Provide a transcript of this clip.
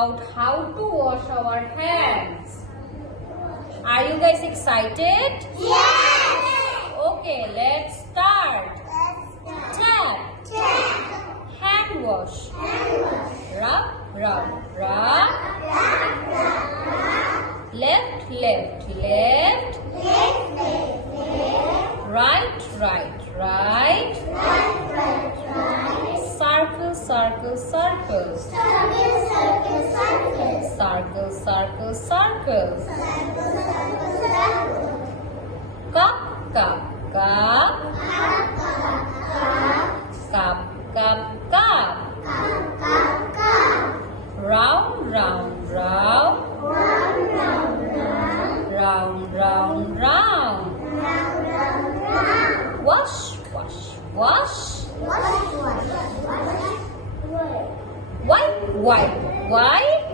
about how to wash our hands. Are you guys excited? Yes! Okay, let's start. Tap. Hand wash. Rub, rub, rub. Left, left, left. Right, right, right. Circle, circle, circles. Circle, circle, circles. Cup, cup, cup. Cup, cup, cup. Round, round, round. Round, round, round. Wash, wash, wash. Wipe, wipe, wipe.